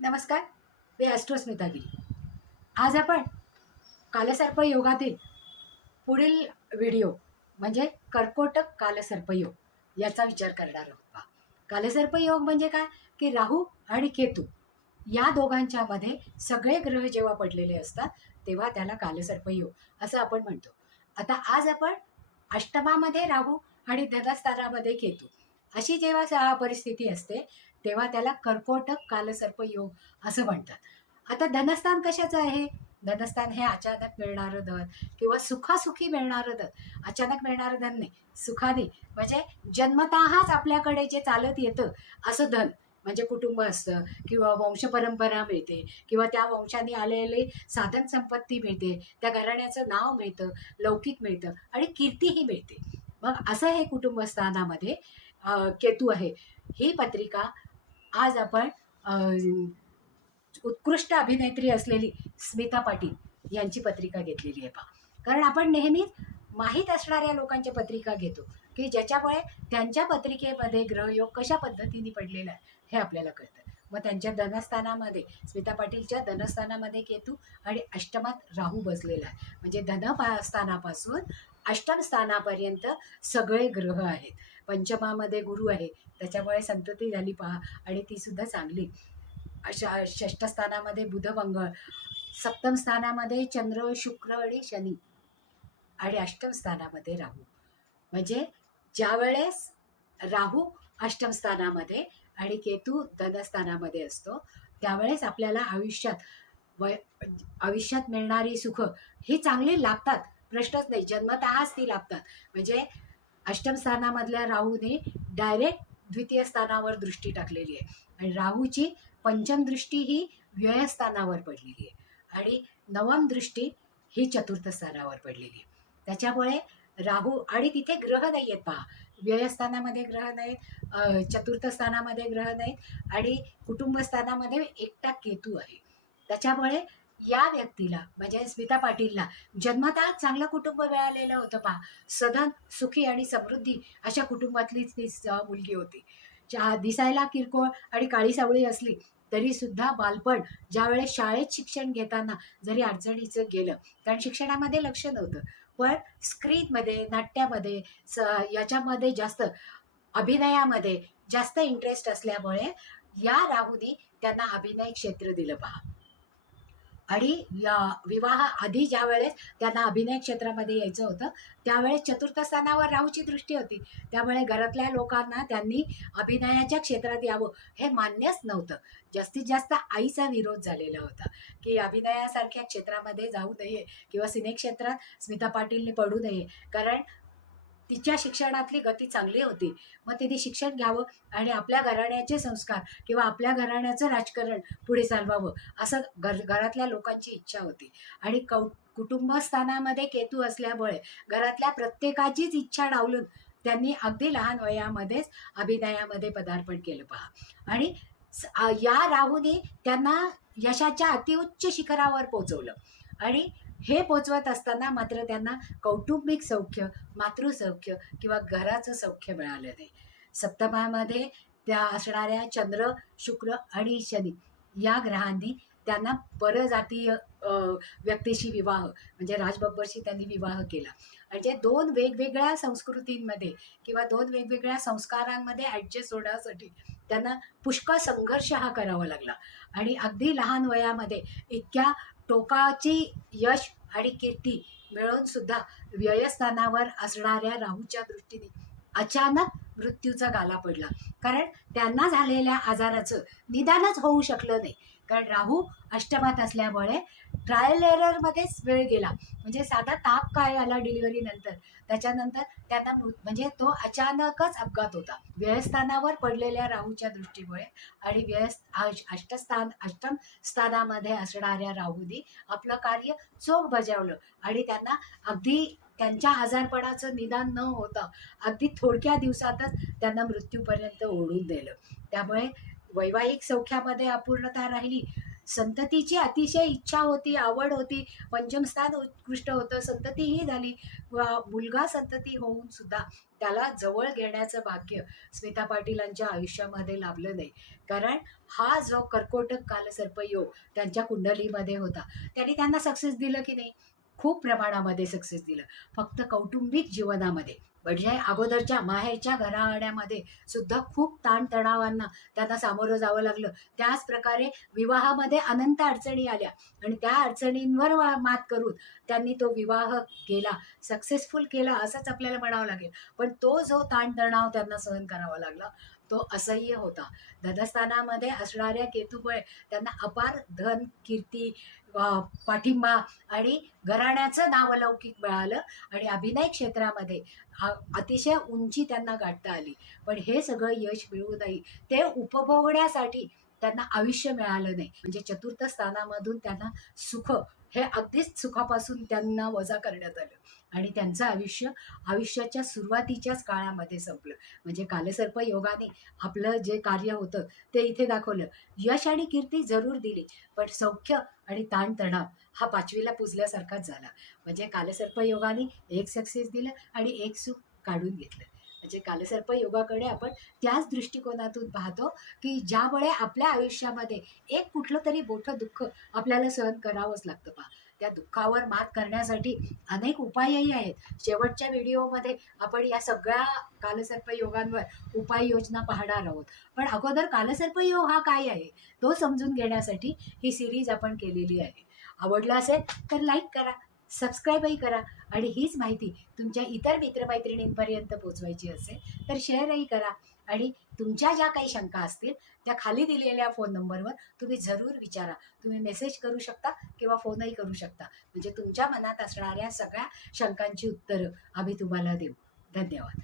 नमस्कार मी ॲस्ट्रोस्मिता गिरी. आज आपण कालसर्प योगातील पुढील व्हिडिओ म्हणजे कर्कोटक कालसर्प योग याचा विचार करणार आहोत पहा. कालसर्प योग म्हणजे काय? की राहू आणि केतू या दोघांच्यामध्ये सगळे ग्रह जेव्हा पडलेले असतात तेव्हा त्याला कालसर्प योग असं आपण म्हणतो. आता आज आपण अष्टमामध्ये राहू आणि धनस्थानामध्ये केतू. अशी जेव्हा परिस्थिती असते तेव्हा त्याला कर्कोटक कालसर्प योग असं म्हणतात. आता धनस्थान कशाचं आहे? धनस्थान हे अचानक मिळणारं धन किंवा सुखासुखी मिळणारं धन. अचानक मिळणारं धन नाही सुखाने. म्हणजे जन्मतःच आपल्याकडे जे चालत येतं असं धन. म्हणजे कुटुंब असतं किंवा वंशपरंपरा मिळते किंवा त्या वंशाने आलेले साधन संपत्ती मिळते त्या घराण्याचं नाव मिळतं लौकिक मिळतं आणि कीर्तीही मिळते. मग असं हे कुटुंबस्थानामध्ये केतू आहे. ही पत्रिका आज आपण उत्कृष्ट अभिनेत्री असलेली स्मिता पाटील यांची पत्रिका घेतलेली आहे पहा. कारण आपण नेहमीच माहीत असणाऱ्या लोकांच्या पत्रिका घेतो की ज्याच्यामुळे त्यांच्या पत्रिकेमध्ये ग्रहयोग कशा पद्धतीने पडलेला आहे हे आपल्याला कळतं. मग त्यांच्या धनस्थानामध्ये स्मिता पाटीलच्या धनस्थानामध्ये केतू आणि अष्टमात राहू बसलेला आहे. म्हणजे धन पा- स्थानापासून अष्टम स्थानापर्यंत सगळे ग्रह आहेत. पंचमामध्ये गुरु आहे. त्याच्यामुळे संतती झाली पहा. आणि ती सुद्धा चांगली. अशा षष्ठ स्थानामध्ये बुध मंगळ. सप्तम स्थानामध्ये चंद्र शुक्र आणि शनी. आणि अष्टम स्थानामध्ये राहू. म्हणजे ज्यावेळेस राहू अष्टम स्थानामध्ये आणि केतू धनस्थानामध्ये असतो त्यावेळेस आपल्याला आयुष्यात वय आयुष्यात मिळणारी सुख ही चांगली लागतात. प्रश्नच नाही जन्मतःच ती लाभतात. म्हणजे अष्टम स्थानामधल्या राहूने डायरेक्ट द्वितीय स्थानावर दृष्टी टाकलेली आहे. आणि राहूची पंचम दृष्टी ही व्ययस्थानावर पडलेली आहे. आणि नवम दृष्टी ही चतुर्थ स्थानावर पडलेली आहे. त्याच्यामुळे राहू आणि तिथे ग्रह नाही आहेत पहा व्ययस्थानामध्ये ग्रह नाहीत चतुर्थ स्थानामध्ये ग्रह नाहीत आणि कुटुंबस्थानामध्ये एकटा केतू आहे. त्याच्यामुळे या व्यक्तीला म्हणजे स्मिता पाटीलला जन्मतः चांगलं कुटुंब मिळालेलं होतं पहा. सधन सुखी आणि समृद्धी अशा कुटुंबातलीच ती मुलगी होती. ज्या दिसायला किरकोळ आणि काळी सावळी असली तरी सुद्धा बालपण ज्यावेळेस शाळेत शिक्षण घेताना जरी अडचणीचं गेलं कारण शिक्षणामध्ये लक्ष नव्हतं. पण स्क्रीनमध्ये नाट्यामध्ये स याच्यामध्ये जास्त अभिनयामध्ये जास्त इंटरेस्ट असल्यामुळे या राहुनी त्यांना अभिनय क्षेत्र दिलं पहा. आणि या विवाह आधी ज्या वेळेस त्यांना अभिनय क्षेत्रामध्ये यायचं होतं त्यावेळेस चतुर्थ स्थानावर राहूची दृष्टी होती. त्यामुळे घरातल्या लोकांना त्यांनी अभिनयाच्या क्षेत्रात यावं हे मान्यच नव्हतं. जास्तीत जास्त आईचा विरोध झालेला होता की अभिनयासारख्या क्षेत्रामध्ये जाऊ नये किंवा सिने क्षेत्रात स्मिता पाटीलने पडू नये. कारण तिच्या शिक्षणातली गती चांगली होती. मग तिने शिक्षण घ्यावं आणि आपल्या घराण्याचे संस्कार किंवा आपल्या घराण्याचं राजकारण पुढे चालवावं असं घर घरातल्या लोकांची इच्छा होती. आणि कौ कुटुंबस्थानामध्ये केतू असल्यामुळे घरातल्या प्रत्येकाचीच इच्छा डावलून त्यांनी अगदी लहान वयामध्येच अभिनयामध्ये पदार्पण केलं पहा. आणि या राहूने त्यांना यशाच्या अतिउच्च शिखरावर पोचवलं आणि हे पोचवत असताना मात्र त्यांना कौटुंबिक सौख्य मातृसौख्य किंवा घराचं सौख्य मिळालं नाही. सप्तमामध्ये त्या असणाऱ्या चंद्र शुक्र आणि शनी या ग्रहांनी त्यांना परजातीय व्यक्तीशी विवाह म्हणजे राजबब्बरशी त्यांनी विवाह केला. म्हणजे दोन वेगवेगळ्या संस्कृतींमध्ये किंवा दोन वेगवेगळ्या संस्कारांमध्ये ॲडजस्ट होण्यासाठी त्यांना पुष्कळ संघर्ष हा करावा लागला. आणि अगदी लहान वयामध्ये इतक्या टोकाची यश आणि कीर्ती मिळून सुद्धा व्ययस्थानावर असणाऱ्या राहूच्या दृष्टीने अचानक मृत्यूचा गाला पडला. कारण त्यांना झालेल्या आजाराचं निदानच होऊ शकलं नाही. कारण राहू अष्टमात असल्यामुळे ट्रायल एररमध्येच वेळ गेला. म्हणजे साधा ताप काय आला डिलिव्हरीनंतर त्याच्यानंतर त्यांना मृ म्हणजे तो अचानकच अपघात होता. व्ययस्थानावर पडलेल्या राहूच्या दृष्टीमुळे आणि व्ययस अश- अष्टस्थान अष्टम स्थानामध्ये असणाऱ्या राहूनी आपलं कार्य चोख बजावलं आणि त्यांना अगदी त्यांच्या आजारपणाचं निदान न होता अगदी थोडक्या दिवसातच त्यांना मृत्यूपर्यंत ओढून दिलं त्यामुळे वैवाहिक सौख्यामध्ये अपूर्णता राहिली. संततीची अतिशय इच्छा होती आवड होती पंचमस्थान उत्कृष्ट होतं संततीही झाली. मुलगा संतती होऊन सुद्धा त्याला जवळ घेण्याचं भाग्य स्मिता पाटीलांच्या आयुष्यामध्ये लाभलं नाही. कारण हा जो कर्कोटक कालसर्पयोग त्यांच्या कुंडलीमध्ये होता त्यांनी त्यांना सक्सेस दिलं की नाही? खूप प्रमाणामध्ये सक्सेस दिलं. फक्त कौटुंबिक जीवनामध्ये म्हणजे अगोदरच्या माहेरच्या घराण्यामध्ये सुद्धा खूप ताणतणावांना त्यांना सामोरं जावं लागलं. त्याच प्रकारे विवाहामध्ये अनंत अडचणी आल्या आणि त्या अडचणींवर वा- मात करून त्यांनी तो विवाह केला सक्सेसफुल केला असंच आपल्याला म्हणावं लागेल. पण तो जो ताणतणाव त्यांना सहन करावा लागला तो असह्य होता. धनस्थानामध्ये असणाऱ्या केतूमुळे त्यांना अपार धन कीर्ती पाठिंबा आणि घराण्याचं नावलौकिक मिळालं आणि अभिनय क्षेत्रामध्ये अतिशय उंची त्यांना गाठता आली. पण हे सगळं यश मिळू नाही ते उपभोगण्यासाठी त्यांना आयुष्य मिळालं नाही. म्हणजे चतुर्थ स्थानामधून त्यांना सुख हे अगदीच सुखापासून त्यांना वजा करण्यात आलं. आणि त्यांचं आयुष्य आयुष्याच्या सुरुवातीच्याच काळामध्ये संपलं. म्हणजे कालसर्प योगाने आपलं जे कार्य होतं ते इथे दाखवलं. यश आणि कीर्ती जरूर दिली पण सौख्य आणि ताणतणाव हा पाचवीला पुजल्यासारखाच झाला. म्हणजे कालसर्प योगाने एक सक्सेस दिलं आणि एक सुख काढून घेतलं. म्हणजे कालसर्प योगाकडे आपण त्याच दृष्टिकोनातून पाहतो की ज्यामुळे आपल्या आयुष्यामध्ये एक कुठलं तरी मोठं दुःख आपल्याला सहन करावंच लागतं पहा त्या दुःखावर मात करण्यासाठी अनेक उपायही आहेत. शेवटच्या व्हिडिओमध्ये आपण या सगळ्या कालसर्प योगांवर उपाययोजना पाहणार आहोत. पण अगोदर कालसर्प योग हा काय आहे तो समजून घेण्यासाठी ही सिरीज आपण केलेली आहे. आवडलं असेल तर लाईक करा. सबस्क्राईबही करा आणि हीच माहिती तुमच्या इतर मित्रमैत्रिणींपर्यंत पोचवायची असेल तर शेअरही करा. आणि तुमच्या ज्या काही शंका असतील त्या खाली दिलेल्या फोन नंबरवर तुम्ही जरूर विचारा. तुम्ही मेसेज करू शकता किंवा फोनही करू शकता. म्हणजे तुमच्या मनात असणाऱ्या सगळ्या शंकांची उत्तरं आम्ही तुम्हाला देऊ. धन्यवाद.